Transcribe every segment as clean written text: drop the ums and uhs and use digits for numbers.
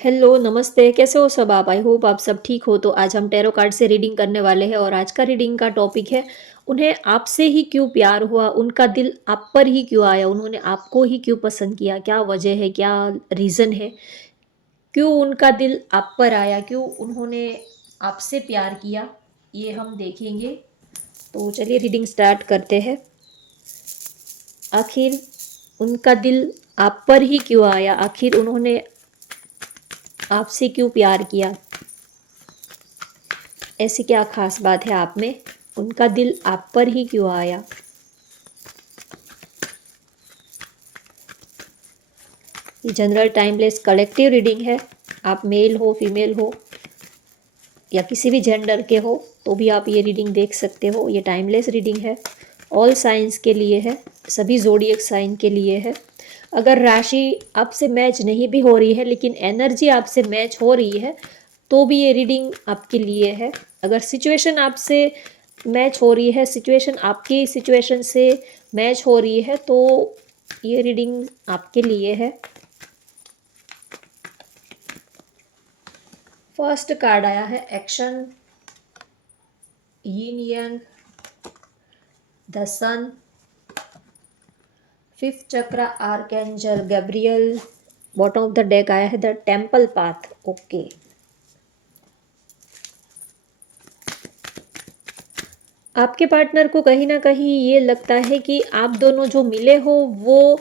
Hello, नमस्ते, कैसे हो सब आप? आई होप आप सब ठीक हो। तो आज हम टैरो कार्ड से रीडिंग करने वाले हैं और आज का रीडिंग का टॉपिक है, उन्हें आपसे ही क्यों प्यार हुआ, उनका दिल आप पर ही क्यों आया, उन्होंने आपको ही क्यों पसंद किया, क्या वजह है, क्या रीज़न है, क्यों उनका दिल आप पर आया, क्यों उन्होंने आपसे प्यार किया, ये हम देखेंगे। तो चलिए रीडिंग स्टार्ट करते हैं। आखिर उनका दिल आप पर ही क्यों आया, आखिर उन्होंने आपसे क्यों प्यार किया, ऐसी क्या खास बात है आप में, उनका दिल आप पर ही क्यों आया। ये जनरल टाइमलेस कलेक्टिव रीडिंग है। आप मेल हो, फीमेल हो या किसी भी जेंडर के हो तो भी आप ये रीडिंग देख सकते हो। ये टाइमलेस रीडिंग है, ऑल साइंस के लिए है, सभी ज़ोडिएक साइन के लिए है। अगर राशि आपसे मैच नहीं भी हो रही है लेकिन एनर्जी आपसे मैच हो रही है तो भी ये रीडिंग आपके लिए है। अगर सिचुएशन आपसे मैच हो रही है, सिचुएशन आपकी सिचुएशन से मैच हो रही है तो ये रीडिंग आपके लिए है। फर्स्ट कार्ड आया है action, yin yang, the sun, fifth chakra, archangel Gabriel. Bottom of the deck आया है द टेम्पल पाथ। ओके, आपके पार्टनर को कहीं ना कहीं ये लगता है कि आप दोनों जो मिले हो वो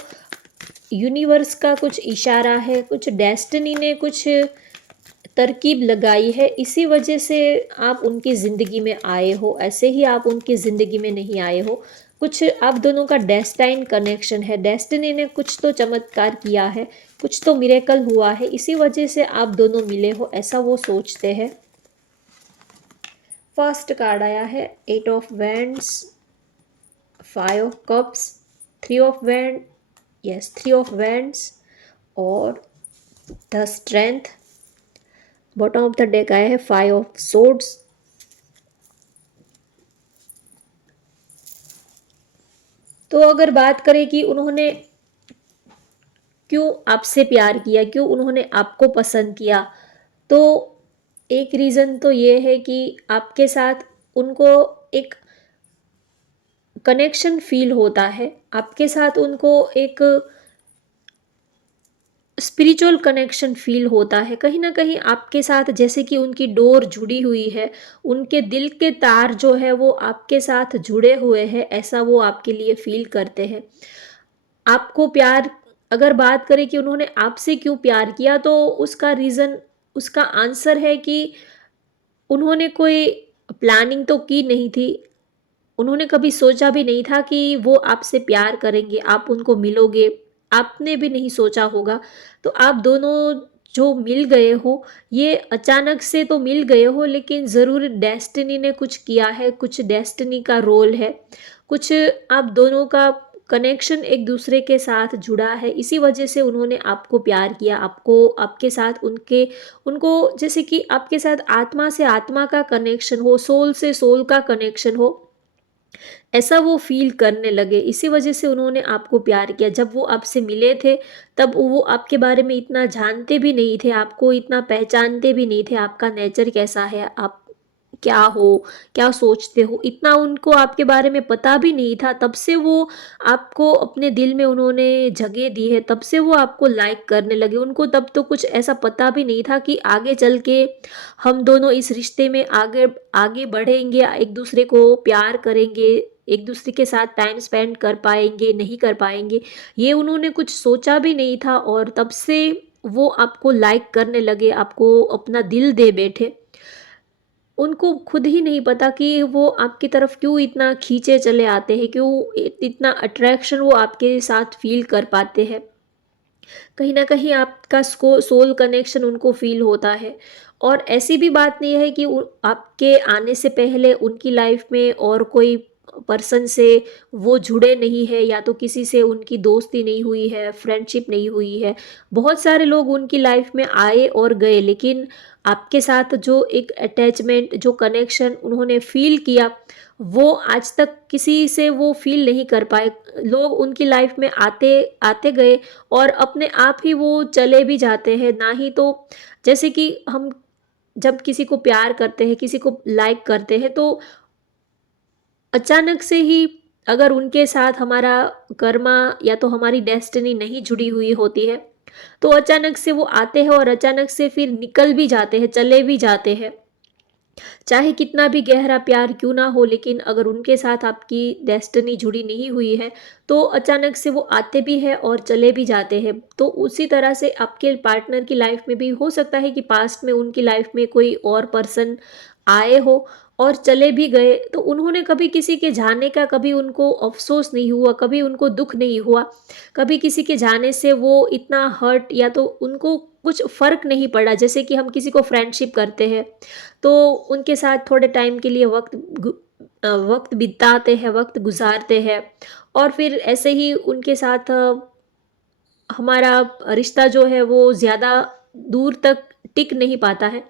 यूनिवर्स का कुछ इशारा है, कुछ डेस्टिनी ने कुछ तरकीब लगाई है, इसी वजह से आप उनकी ज़िंदगी में आए हो। ऐसे ही आप उनकी ज़िंदगी में नहीं आए हो, कुछ आप दोनों का डेस्टाइन कनेक्शन है, डेस्टिनी ने कुछ तो चमत्कार किया है, कुछ तो मिरेकल हुआ है, इसी वजह से आप दोनों मिले हो, ऐसा वो सोचते हैं। फर्स्ट कार्ड आया है eight of wands, five of cups, three of wand, yes three of wands और the strength. Bottom of the deck आया है फाइव ऑफ सोर्ड्स। तो अगर बात करें कि उन्होंने क्यों आपसे प्यार किया, क्यों उन्होंने आपको पसंद किया, तो एक रीज़न तो ये है कि आपके साथ उनको एक कनेक्शन फील होता है, आपके साथ उनको एक स्पिरिचुअल कनेक्शन फील होता है। कहीं ना कहीं आपके साथ जैसे कि उनकी डोर जुड़ी हुई है, उनके दिल के तार जो है वो आपके साथ जुड़े हुए हैं, ऐसा वो आपके लिए फील करते हैं। आपको प्यार, अगर बात करें कि उन्होंने आपसे क्यों प्यार किया तो उसका रीज़न, उसका आंसर है कि उन्होंने कोई प्लानिंग तो की नहीं थी, उन्होंने कभी सोचा भी नहीं था कि वो आपसे प्यार करेंगे, आप उनको मिलोगे, आपने भी नहीं सोचा होगा। तो आप दोनों जो मिल गए हो, ये अचानक से तो मिल गए हो लेकिन ज़रूर डेस्टिनी ने कुछ किया है, कुछ डेस्टिनी का रोल है, कुछ आप दोनों का कनेक्शन एक दूसरे के साथ जुड़ा है, इसी वजह से उन्होंने आपको प्यार किया, आपको आपके साथ उनके उनको जैसे कि आपके साथ आत्मा से आत्मा का कनेक्शन हो, सोल से सोल का कनेक्शन हो, ऐसा वो फ़ील करने लगे, इसी वजह से उन्होंने आपको प्यार किया। जब वो आपसे मिले थे, तब वो आपके बारे में इतना जानते भी नहीं थे, आपको इतना पहचानते भी नहीं थे, आपका नेचर कैसा है, आप क्या हो, क्या सोचते हो, इतना उनको आपके बारे में पता भी नहीं था। तब से वो आपको अपने दिल में उन्होंने जगह दी है, तब से वो आपको लाइक करने लगे। उनको तब तो कुछ ऐसा पता भी नहीं था कि आगे चल के हम दोनों इस रिश्ते में आगे आगे बढ़ेंगे, एक दूसरे को प्यार करेंगे, एक दूसरे के साथ टाइम स्पेंड कर पाएंगे, नहीं कर पाएंगे, ये उन्होंने कुछ सोचा भी नहीं था। और तब से वो आपको लाइक करने लगे, आपको अपना दिल दे बैठे। उनको खुद ही नहीं पता कि वो आपकी तरफ क्यों इतना खींचे चले आते हैं, क्यों इतना अट्रैक्शन वो आपके साथ फील कर पाते हैं। कहीं न कहीं आपका स्को सोल कनेक्शन उनको फ़ील होता है। और ऐसी भी बात नहीं है कि आपके आने से पहले उनकी लाइफ़ में और कोई पर्सन से वो जुड़े नहीं हैं, या तो किसी से उनकी दोस्ती नहीं हुई है, फ्रेंडशिप नहीं हुई है। बहुत सारे लोग उनकी लाइफ़ में आए और गए, लेकिन आपके साथ जो एक अटैचमेंट, जो कनेक्शन उन्होंने फ़ील किया, वो आज तक किसी से वो फ़ील नहीं कर पाए। लोग उनकी लाइफ़ में आते आते गए और अपने आप ही वो चले भी जाते हैं। ना ही तो जैसे कि हम जब किसी को प्यार करते हैं, किसी को लाइक करते हैं, तो अचानक से ही अगर उनके साथ हमारा कर्मा या तो हमारी डेस्टिनी नहीं जुड़ी हुई होती है, तो अचानक से वो आते हैं और अचानक से फिर निकल भी जाते हैं, चले भी जाते हैं। चाहे कितना भी गहरा प्यार क्यों ना हो, लेकिन अगर उनके साथ आपकी डेस्टिनी जुड़ी नहीं हुई है, तो अचानक से वो आते भी हैं और चले भी जाते हैं। तो उसी तरह से आपके पार्टनर की लाइफ में भी हो सकता है कि पास्ट में उनकी लाइफ में कोई और पर्सन आए हो और चले भी गए, तो उन्होंने कभी किसी के जाने का कभी उनको अफ़सोस नहीं हुआ, कभी उनको दुःख नहीं हुआ, कभी किसी के जाने से वो इतना हर्ट या तो उनको कुछ फ़र्क नहीं पड़ा। जैसे कि हम किसी को फ्रेंडशिप करते हैं, तो उनके साथ थोड़े टाइम के लिए वक़्त बिताते हैं, वक़्त गुज़ारते हैं और फिर ऐसे ही उनके साथ हमारा रिश्ता जो है वो ज़्यादा दूर तक टिक नहीं पाता है।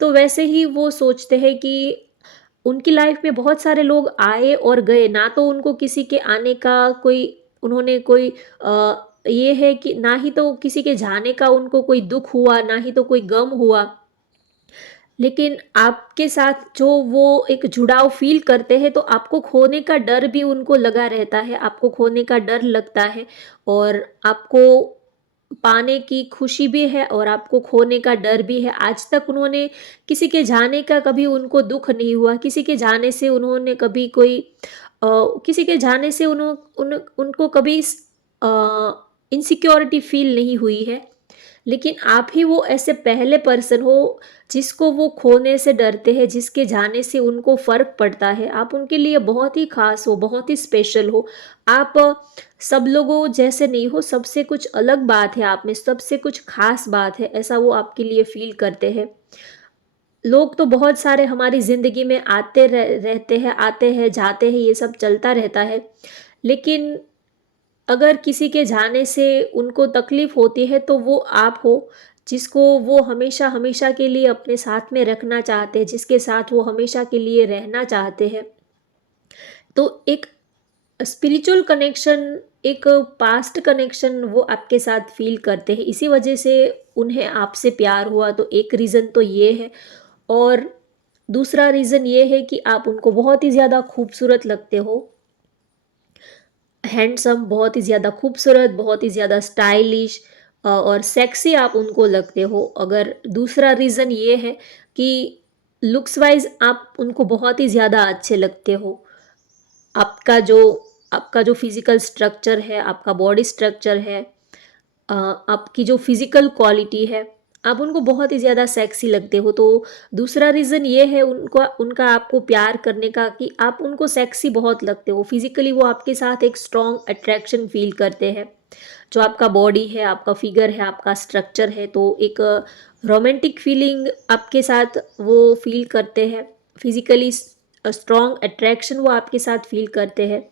तो वैसे ही वो सोचते हैं कि उनकी लाइफ़ में बहुत सारे लोग आए और गए, ना तो उनको किसी के आने का कोई उन्होंने कोई ये है कि ना ही तो किसी के जाने का उनको कोई दुःख हुआ, ना ही तो कोई गम हुआ। लेकिन आपके साथ जो वो एक जुड़ाव फ़ील करते हैं, तो आपको खोने का डर भी उनको लगा रहता है, आपको खोने का डर लगता है और आपको पाने की खुशी भी है और आपको खोने का डर भी है। आज तक उन्होंने किसी के जाने का कभी उनको दुःख नहीं हुआ, किसी के जाने से उन्होंने कभी कोई किसी के जाने से उनको कभी इनसिक्योरिटी फ़ील नहीं हुई है। लेकिन आप ही वो ऐसे पहले पर्सन हो जिसको वो खोने से डरते हैं, जिसके जाने से उनको फ़र्क पड़ता है। आप उनके लिए बहुत ही ख़ास हो, बहुत ही स्पेशल हो। आप सब लोगों जैसे नहीं हो, सबसे कुछ अलग बात है आप में, सबसे कुछ ख़ास बात है, ऐसा वो आपके लिए फ़ील करते हैं। लोग तो बहुत सारे हमारी ज़िंदगी में रहते हैं, आते हैं, जाते हैं, ये सब चलता रहता है। लेकिन अगर किसी के जाने से उनको तकलीफ़ होती है, तो वो आप हो, जिसको वो हमेशा-हमेशा के लिए अपने साथ में रखना चाहते हैं, जिसके साथ वो हमेशा के लिए रहना चाहते हैं। तो एक स्पिरिचुअल कनेक्शन, एक पास्ट कनेक्शन वो आपके साथ फ़ील करते हैं, इसी वजह से उन्हें आपसे प्यार हुआ, तो एक रीज़न तो ये है। और दूसरा रीज़न ये है कि आप उनको बहुत ही ज़्यादा खूबसूरत लगते हो। हैंडसम, बहुत ही ज़्यादा खूबसूरत, बहुत ही ज़्यादा स्टाइलिश और सेक्सी आप उनको लगते हो। अगर दूसरा रीज़न ये है कि लुक्स वाइज़ आप उनको बहुत ही ज़्यादा अच्छे लगते हो। आपका जो आपका जो फिज़िकल स्ट्रक्चर है, आपका बॉडी स्ट्रक्चर है, आपकी जो फिज़िकल क्वालिटी है, आप उनको बहुत ही ज़्यादा सेक्सी लगते हो। तो दूसरा रीज़न ये है उनका उनका आपको प्यार करने का कि आप उनको सेक्सी बहुत लगते हो। फिज़िकली वो आपके साथ एक स्ट्रॉन्ग अट्रैक्शन फ़ील करते हैं। जो आपका बॉडी है, आपका फ़िगर है, आपका स्ट्रक्चर है, तो एक रोमांटिक फ़ीलिंग आपके साथ वो फ़ील करते हैं। फिज़िकली स्ट्रॉन्ग अट्रैक्शन वो आपके साथ फ़ील करते हैं।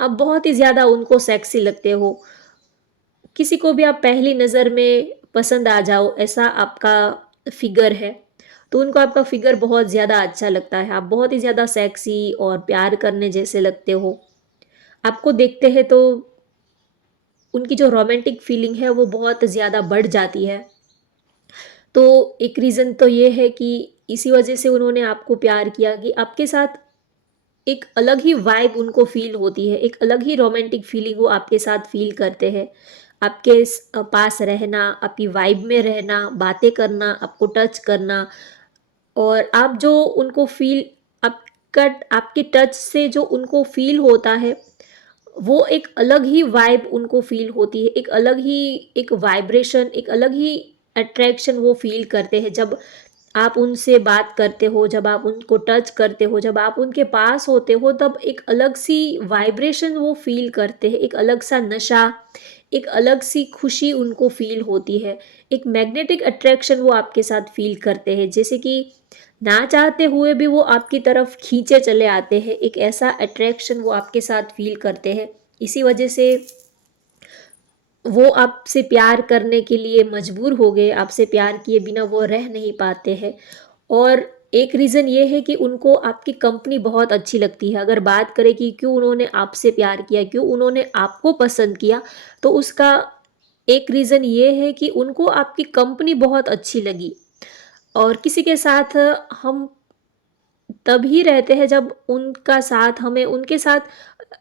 आप बहुत ही ज़्यादा उनको सेक्सी लगते हो। किसी को भी आप पहली नज़र में पसंद आ जाओ, ऐसा आपका फ़िगर है, तो उनको आपका फ़िगर बहुत ज़्यादा अच्छा लगता है। आप बहुत ही ज़्यादा सेक्सी और प्यार करने जैसे लगते हो। आपको देखते हैं तो उनकी जो रोमांटिक फ़ीलिंग है वो बहुत ज़्यादा बढ़ जाती है। तो एक रीज़न तो ये है कि इसी वजह से उन्होंने आपको प्यार किया कि आपके साथ एक अलग ही वाइब उनको फ़ील होती है, एक अलग ही रोमांटिक फ़ीलिंग वो आपके साथ फ़ील करते हैं। आपके पास रहना, आपकी वाइब में रहना, बातें करना, आपको टच करना और आप जो उनको फ़ील आपका आपके टच से जो उनको फ़ील होता है, वो एक अलग ही वाइब उनको फ़ील होती है, एक अलग ही एक वाइब्रेशन, एक अलग ही अट्रैक्शन वो फ़ील करते हैं जब आप उनसे बात करते हो, जब आप उनको टच करते हो, जब आप उनके पास होते हो, तब एक अलग-सी वाइब्रेशन वो फ़ील करते हैं, एक अलग-सा नशा, एक अलग-सी खुशी उनको फ़ील होती है। एक मैग्नेटिक अट्रैक्शन वो आपके साथ फ़ील करते हैं, जैसे कि ना चाहते हुए भी वो आपकी तरफ खींचे चले आते हैं, एक ऐसा अट्रैक्शन वो आपके साथ फ़ील करते हैं। इसी वजह से वो आपसे प्यार करने के लिए मजबूर हो गए, आपसे प्यार किए बिना वो रह नहीं पाते हैं। और एक रीज़न ये है कि उनको आपकी कंपनी बहुत अच्छी लगती है। अगर बात करें कि क्यों उन्होंने आपसे प्यार किया, क्यों उन्होंने आपको पसंद किया, तो उसका एक रीज़न ये है कि उनको आपकी कंपनी बहुत अच्छी लगी। और किसी के साथ हम तभी रहते हैं जब उनका साथ हमें उनके साथ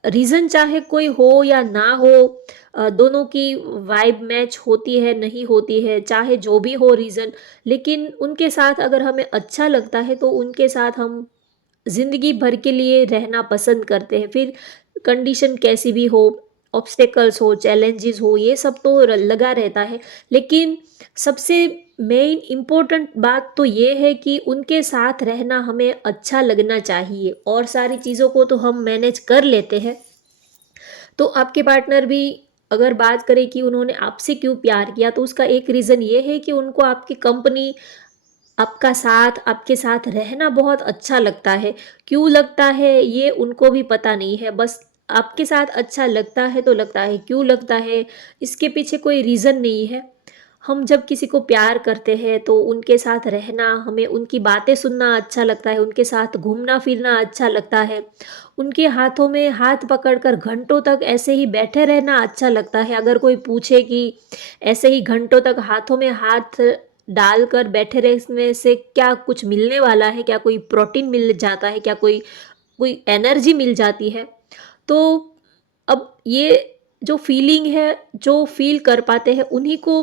रीज़न चाहे कोई हो या ना हो, दोनों की वाइब मैच होती है, नहीं होती है, चाहे जो भी हो रीज़न, लेकिन उनके साथ अगर हमें अच्छा लगता है तो उनके साथ हम ज़िंदगी भर के लिए रहना पसंद करते हैं। फिर कंडीशन कैसी भी हो, ऑब्स्टेकल्स हो, चैलेंजेस हो, ये सब तो लगा रहता है, लेकिन सबसे मेन इम्पोर्टेंट बात तो ये है कि उनके साथ रहना हमें अच्छा लगना चाहिए। और सारी चीज़ों को तो हम मैनेज कर लेते हैं। तो आपके पार्टनर भी अगर बात करें कि उन्होंने आपसे क्यों प्यार किया, तो उसका एक रीज़न ये है कि उनको आपकी कंपनी, आपका साथ, आपके साथ रहना बहुत अच्छा लगता है। क्यों लगता है ये उनको भी पता नहीं है, बस आपके साथ अच्छा लगता है तो लगता है, क्यों लगता है इसके पीछे कोई रीज़न नहीं है। हम जब किसी को प्यार करते हैं तो उनके साथ रहना, हमें उनकी बातें सुनना अच्छा लगता है, उनके साथ घूमना-फिरना अच्छा लगता है। उनके हाथों में हाथ पकड़कर घंटों तक ऐसे ही बैठे रहना अच्छा लगता है। अगर कोई पूछे कि ऐसे ही घंटों तक हाथों में हाथ डालकर बैठे रहने से क्या कुछ मिलने वाला है? क्या कोई प्रोटीन मिल जाता है? क्या कोई कोई एनर्जी मिल जाती है? तो अब ये जो फीलिंग है, जो फ़ील कर पाते हैं उन्हीं को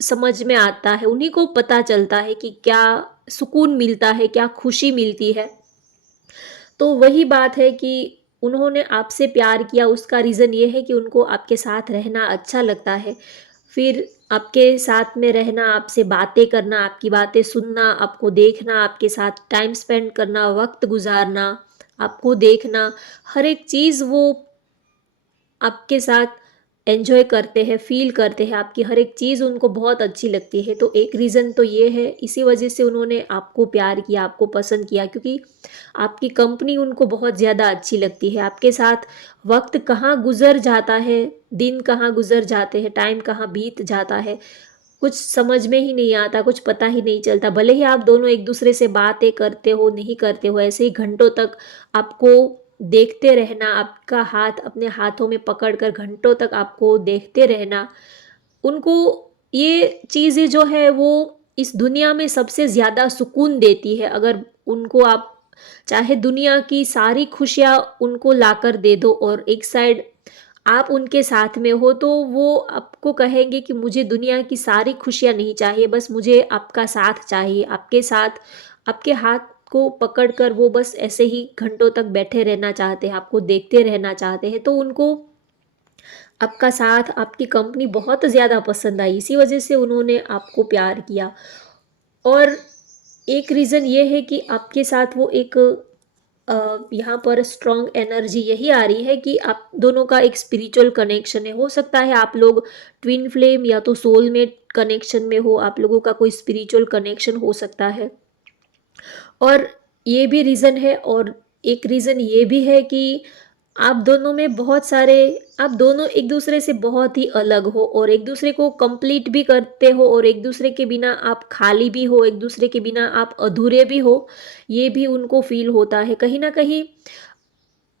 समझ में आता है, उन्हीं को पता चलता है कि क्या सुकून मिलता है, क्या खुशी मिलती है। तो वही बात है कि उन्होंने आपसे प्यार किया, उसका रीज़न ये है कि उनको आपके साथ रहना अच्छा लगता है। फिर आपके साथ में रहना, आपसे बातें करना, आपकी बातें सुनना, आपको देखना, आपके साथ टाइम स्पेंड करना, वक़्त गुज़ारना, आपको देखना, हर एक चीज़ वो आपके साथ एन्जॉय करते हैं, फ़ील करते हैं, आपकी हर एक चीज़ उनको बहुत अच्छी लगती है। तो एक रीज़न तो ये है, इसी वजह से उन्होंने आपको प्यार किया, आपको पसंद किया, क्योंकि आपकी कंपनी उनको बहुत ज़्यादा अच्छी लगती है। आपके साथ वक़्त कहाँ गुज़र जाता है, दिन कहाँ गुज़र जाते हैं, टाइम कहाँ बीत जाता है, कुछ समझ में ही नहीं आता, कुछ पता ही नहीं चलता। भले ही आप दोनों एक-दूसरे से बातें करते हो, नहीं करते हो, ऐसे ही घंटों तक आपको देखते रहना, आपका हाथ अपने हाथों में पकड़कर घंटों तक आपको देखते रहना, उनको ये चीज़ें जो है वो इस दुनिया में सबसे ज़्यादा सुकून देती है। अगर उनको आप चाहे दुनिया की सारी खुशियाँ उनको लाकर दे दो और एक साइड आप उनके साथ में हो, तो वो आपको कहेंगे कि मुझे दुनिया की सारी खुशियाँ नहीं चाहिए, बस मुझे आपका साथ चाहिए। आपके साथ आपके हाथ को पकड़कर वो बस ऐसे ही घंटों तक बैठे रहना चाहते हैं, आपको देखते रहना चाहते हैं। तो उनको आपका साथ, आपकी कंपनी बहुत ज़्यादा पसंद आई, इसी वजह से उन्होंने आपको प्यार किया। और एक रीज़न ये है कि आपके साथ वो एक यहाँ पर स्ट्रॉन्ग एनर्जी यही आ रही है कि आप दोनों का एक स्पिरिचुअल कनेक्शन है। हो सकता है आप लोग ट्विन फ्लेम या तो सोलमेट कनेक्शन में हो, आप लोगों का कोई स्पिरिचुअल कनेक्शन हो सकता है। और ये भी रीज़न है, और एक रीज़न ये भी है कि आप दोनों में बहुत सारे आप दोनों एक-दूसरे से बहुत ही अलग हो और एक-दूसरे को कंप्लीट भी करते हो, और एक-दूसरे के बिना आप खाली भी हो, एक-दूसरे के बिना आप अधूरे भी हो, ये भी उनको फ़ील होता है। कहीं न कहीं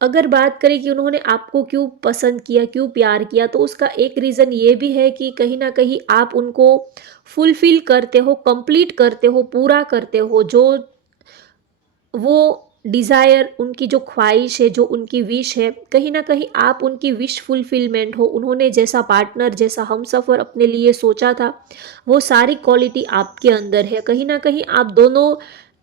अगर बात करें कि उन्होंने आपको क्यों पसंद किया, क्यों प्यार किया, तो उसका एक रीज़न ये भी है कि कहीं न कहीं आप उनको फुलफ़िल करते हो, कंप्लीट करते हो, पूरा करते हो, जो वो डिज़ायर, उनकी जो ख़्वाहिश है, जो उनकी विश है, कहीं न कहीं आप उनकी विश फुलफ़िलमेंट हो। उन्होंने जैसा पार्टनर, जैसा हमसफ़र अपने लिए सोचा था, वो सारी क्वालिटी आपके अंदर है। कहीं न कहीं आप दोनों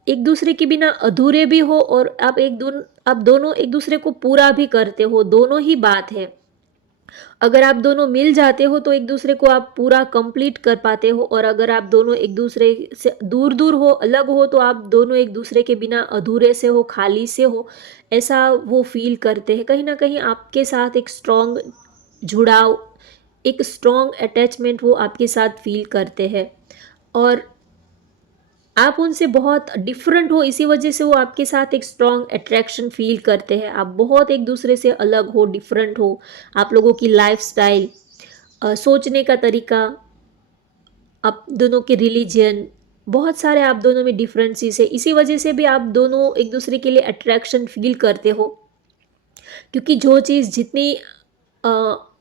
एक-दूसरे के बिना अधूरे भी हो, और आप दोनों एक-दूसरे को पूरा भी करते हो, दोनों ही बात है। अगर आप दोनों मिल जाते हो तो एक-दूसरे को आप पूरा कंप्लीट कर पाते हो, और अगर आप दोनों एक-दूसरे से दूर-दूर हो, अलग हो, तो आप दोनों एक-दूसरे के बिना अधूरे से हो, खाली से हो, ऐसा वो फ़ील करते हैं। कहीं न कहीं आपके साथ एक स्ट्रॉन्ग जुड़ाव, एक स्ट्रॉन्ग अटैचमेंट वो आपके साथ फ़ील करते हैं, और आप उनसे बहुत डिफरेंट हो, इसी वजह से वो आपके साथ एक स्ट्रॉन्ग अट्रैक्शन फ़ील करते हैं। आप बहुत एक-दूसरे से अलग हो, डिफरेंट हो, आप लोगों की लाइफ़स्टाइल, सोचने का तरीका, आप दोनों के रिलीजन, बहुत सारे आप दोनों में डिफरेंसेस है, इसी वजह से भी आप दोनों एक दूसरे के लिए अट्रैक्शन फील करते हो, क्योंकि जो चीज़ जितनी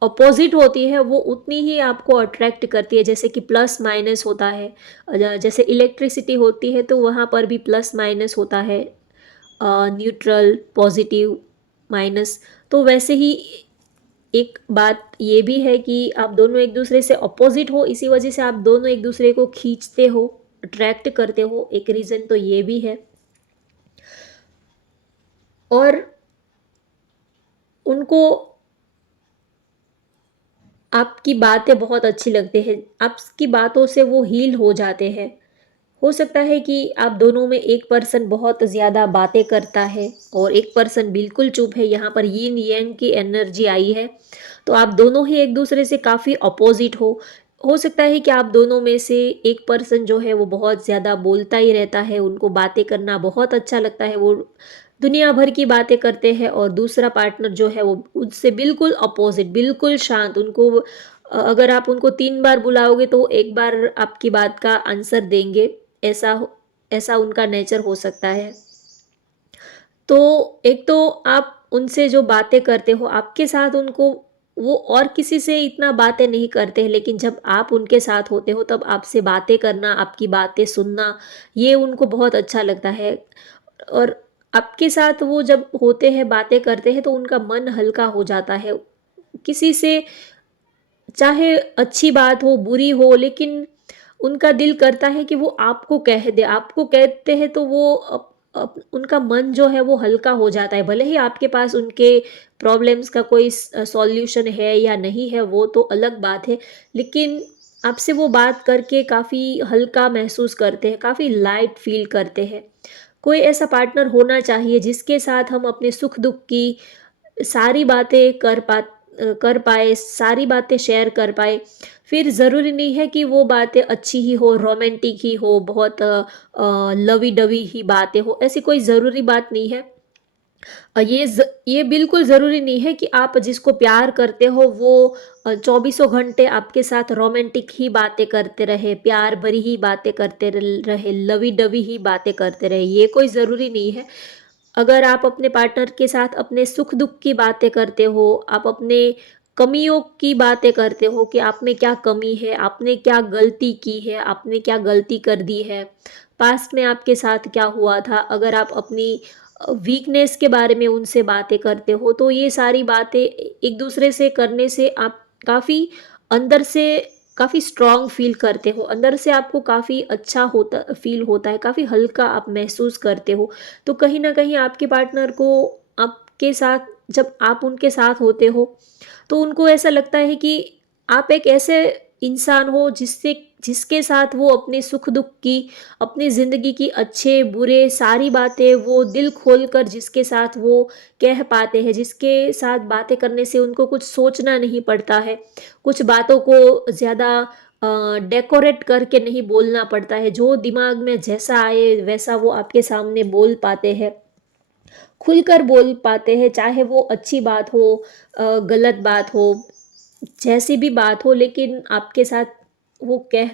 अपोजिट होती है वो उतनी ही आपको अट्रैक्ट करती है। जैसे कि प्लस माइनस होता है, जैसे इलेक्ट्रिसिटी होती है तो वहाँ पर भी प्लस माइनस होता है, न्यूट्रल, पॉजिटिव, माइनस। तो वैसे ही एक बात ये भी है कि आप दोनों एक दूसरे से अपोजिट हो, इसी वजह से आप दोनों एक दूसरे को खींचते हो, अट्रैक्ट करते हो, एक रीज़न तो ये भी है। और उनको आपकी बातें बहुत अच्छी लगती हैं, आपकी बातों से वो हील हो जाते हैं। हो सकता है कि आप दोनों में एक पर्सन बहुत ज़्यादा बातें करता है और एक पर्सन बिल्कुल चुप है, यहाँ पर यिन यांग की एनर्जी आई है। तो आप दोनों ही एक दूसरे से काफ़ी अपोजिट हो सकता है कि आप दोनों में से एक पर्सन जो है वो बहुत ज़्यादा बोलता ही रहता है, उनको बातें करना बहुत अच्छा लगता है, वो दुनिया भर की बातें करते हैं, और दूसरा पार्टनर जो है वो उससे बिल्कुल अपोजिट, बिल्कुल शांत। उनको अगर आप उनको 3 बार बुलाओगे तो वो एक बार आपकी बात का आंसर देंगे, ऐसा उनका नेचर हो सकता है। तो एक तो आप उनसे जो बातें करते हो, आपके साथ उनको वो और किसी से इतना बातें नहीं करते हैं, लेकिन जब आप उनके साथ होते हो तब आपसे बातें करना, आपकी बातें सुनना, ये उनको बहुत अच्छा लगता है। और आपके साथ वो जब होते हैं, बातें करते हैं तो उनका मन हल्का हो जाता है। किसी से चाहे अच्छी बात हो, बुरी हो, लेकिन उनका दिल करता है कि वो आपको कह दे। आपको कहते हैं तो वो उनका मन जो है वो हल्का हो जाता है। भले ही आपके पास उनके प्रॉब्लम्स का कोई सॉल्यूशन है या नहीं है, वो तो अलग बात है, लेकिन आपसे वो बात करके काफ़ी हल्का महसूस करते हैं, काफ़ी लाइट फ़ील करते हैं। कोई ऐसा पार्टनर होना चाहिए जिसके साथ हम अपने सुख-दुःख की सारी बातें कर पाए, सारी बातें शेयर कर पाए। फिर ज़रूरी नहीं है कि वो बातें अच्छी ही हो, रोमांटिक ही हो, बहुत लवी-डवी ही बातें हो, ऐसी कोई ज़रूरी बात नहीं है। ये बिल्कुल ज़रूरी नहीं है कि आप जिसको प्यार करते हो वो चौबीसों घंटे आपके साथ रोमांटिक ही बातें करते रहे, प्यार भरी ही बातें करते रहे, लवी-डवी ही बातें करते रहे, ये कोई ज़रूरी नहीं है। अगर आप अपने पार्टनर के साथ अपने सुख-दुःख की बातें करते हो, आप अपने कमियों की बातें करते हो कि आप में क्या कमी है, आपने क्या गलती की है, आपने क्या गलती कर दी है, पास्ट में आपके साथ क्या हुआ था, अगर आप अपनी वीकनेस के बारे में उनसे बातें करते हो, तो ये सारी बातें एक दूसरे से करने से आप काफ़ी अंदर से काफ़ी स्ट्रॉन्ग फ़ील करते हो, अंदर से आपको काफ़ी अच्छा होता फ़ील होता है, काफ़ी हल्का आप महसूस करते हो। तो कहीं न कहीं आपके पार्टनर को आपके साथ, जब आप उनके साथ होते हो, तो उनको ऐसा लगता है कि आप एक ऐसे इंसान हो जिसके साथ वो अपने सुख-दुःख की, अपनी ज़िंदगी की अच्छे-बुरे सारी बातें वो दिल खोलकर जिसके साथ वो कह पाते हैं, जिसके साथ बातें करने से उनको कुछ सोचना नहीं पड़ता है, कुछ बातों को ज़्यादा डेकोरेट करके नहीं बोलना पड़ता है, जो दिमाग में जैसा आए वैसा वो आपके सामने बोल पाते हैं। खुलकर बोल पाते हैं, चाहे वो अच्छी बात हो, गलत बात हो, जैसी भी बात हो, लेकिन आपके साथ वो कह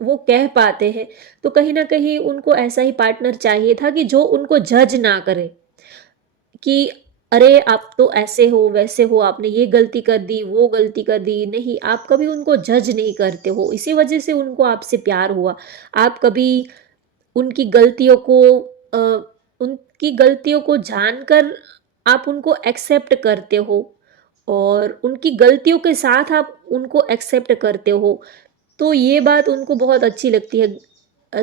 वो कह पाते हैं। तो कहीं न कहीं उनको ऐसा ही पार्टनर चाहिए था कि जो उनको जज ना करे कि अरे! आप तो ऐसे हो, वैसे हो, आपने ये गलती कर दी, वो गलती कर दी। नहीं, आप कभी उनको जज नहीं करते हो, इसी वजह से उनको आपसे प्यार हुआ। आप कभी उनकी गलतियों को उनकी गलतियों को जानकर आप उनको एक्सेप्ट करते हो, और उनकी गलतियों के साथ आप उनको एक्सेप्ट करते हो, तो ये बात उनको बहुत अच्छी लगती है। अ,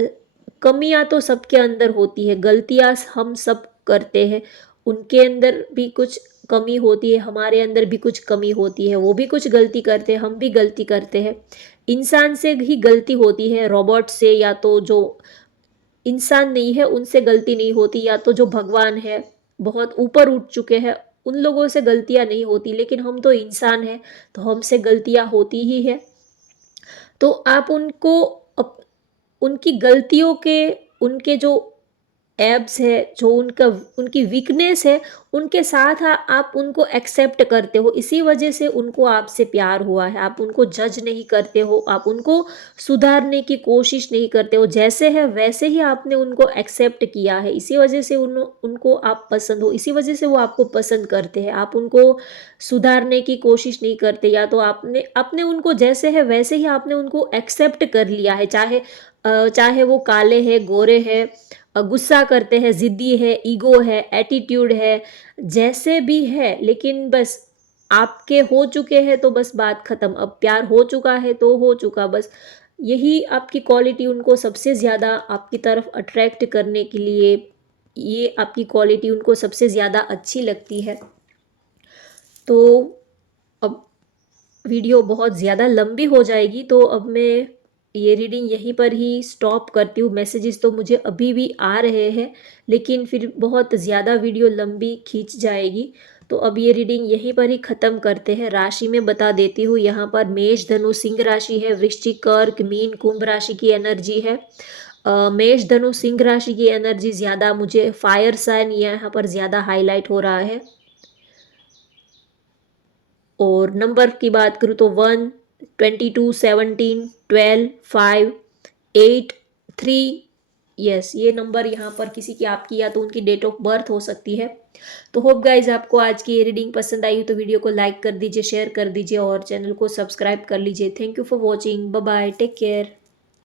कमियाँ तो सबके अंदर होती है, गलतियाँ हम सब करते हैं, उनके अंदर भी कुछ कमी होती है, हमारे अंदर भी कुछ कमी होती है, वो भी कुछ गलती करते हैं, हम भी गलती करते हैं। इंसान से ही गलती होती है, रोबोट से या तो जो इंसान नहीं है उनसे गलती नहीं होती, या तो जो भगवान है, बहुत ऊपर उठ चुके हैं, उन लोगों से गलतियाँ नहीं होती, लेकिन हम तो इंसान हैं, तो हमसे गलतियाँ होती ही है। तो आप उनको अप उनकी गलतियों के, उनके जो एब्स है, जो उनकी वीकनेस है, उनके साथ आप उनको एक्सेप्ट करते हो, इसी वजह से उनको आपसे प्यार हुआ है। आप उनको जज नहीं करते हो, आप उनको सुधारने की कोशिश नहीं करते हो, जैसे है वैसे ही आपने उनको एक्सेप्ट किया है, इसी वजह से उनको आप पसंद हो, इसी वजह से वो आपको पसंद करते हैं। आप उनको सुधारने की कोशिश नहीं करते, या तो आपने उनको जैसे है वैसे ही आपने उनको एक्सेप्ट कर लिया है, चाहे वो काले हैं, गोरे हैं, गुस्सा करते हैं, ज़िद्दी है, ईगो है, एटीट्यूड है, जैसे भी है, लेकिन बस आपके हो चुके हैं तो बस बात ख़त्म। अब प्यार हो चुका है तो हो चुका, बस यही आपकी क्वालिटी उनको सबसे ज़्यादा आपकी तरफ अट्रैक्ट करने के लिए, ये आपकी क्वालिटी उनको सबसे ज़्यादा अच्छी लगती है। तो अब वीडियो बहुत ज़्यादा लंबी हो जाएगी, तो अब मैं ये रीडिंग यहीं पर ही स्टॉप करती हूँ। मैसेजेस तो मुझे अभी भी आ रहे हैं, लेकिन फिर बहुत ज़्यादा वीडियो लंबी खींच जाएगी, तो अब ये रीडिंग यहीं पर ही ख़त्म करते हैं। राशि में बता देती हूँ, यहाँ पर मेष, धनु, सिंह राशि है, वृश्चिक, कर्क, मीन, कुंभ राशि की एनर्जी है। मेष, धनु, सिंह राशि की एनर्जी ज़्यादा, मुझे फायर साइन यहाँ पर ज़्यादा हाईलाइट हो रहा है। और नंबर की बात करूँ तो 1, 22, 17, 12, 5, 8, 3, यस, ये नंबर यहाँ पर किसी की आपकी या तो उनकी डेट ऑफ बर्थ हो सकती है। तो होप गाइज आपको आज की ये रीडिंग पसंद आई हो तो वीडियो को लाइक कर दीजिए, शेयर कर दीजिए और चैनल को सब्सक्राइब कर लीजिए। Thank you for watching, bye bye, take care.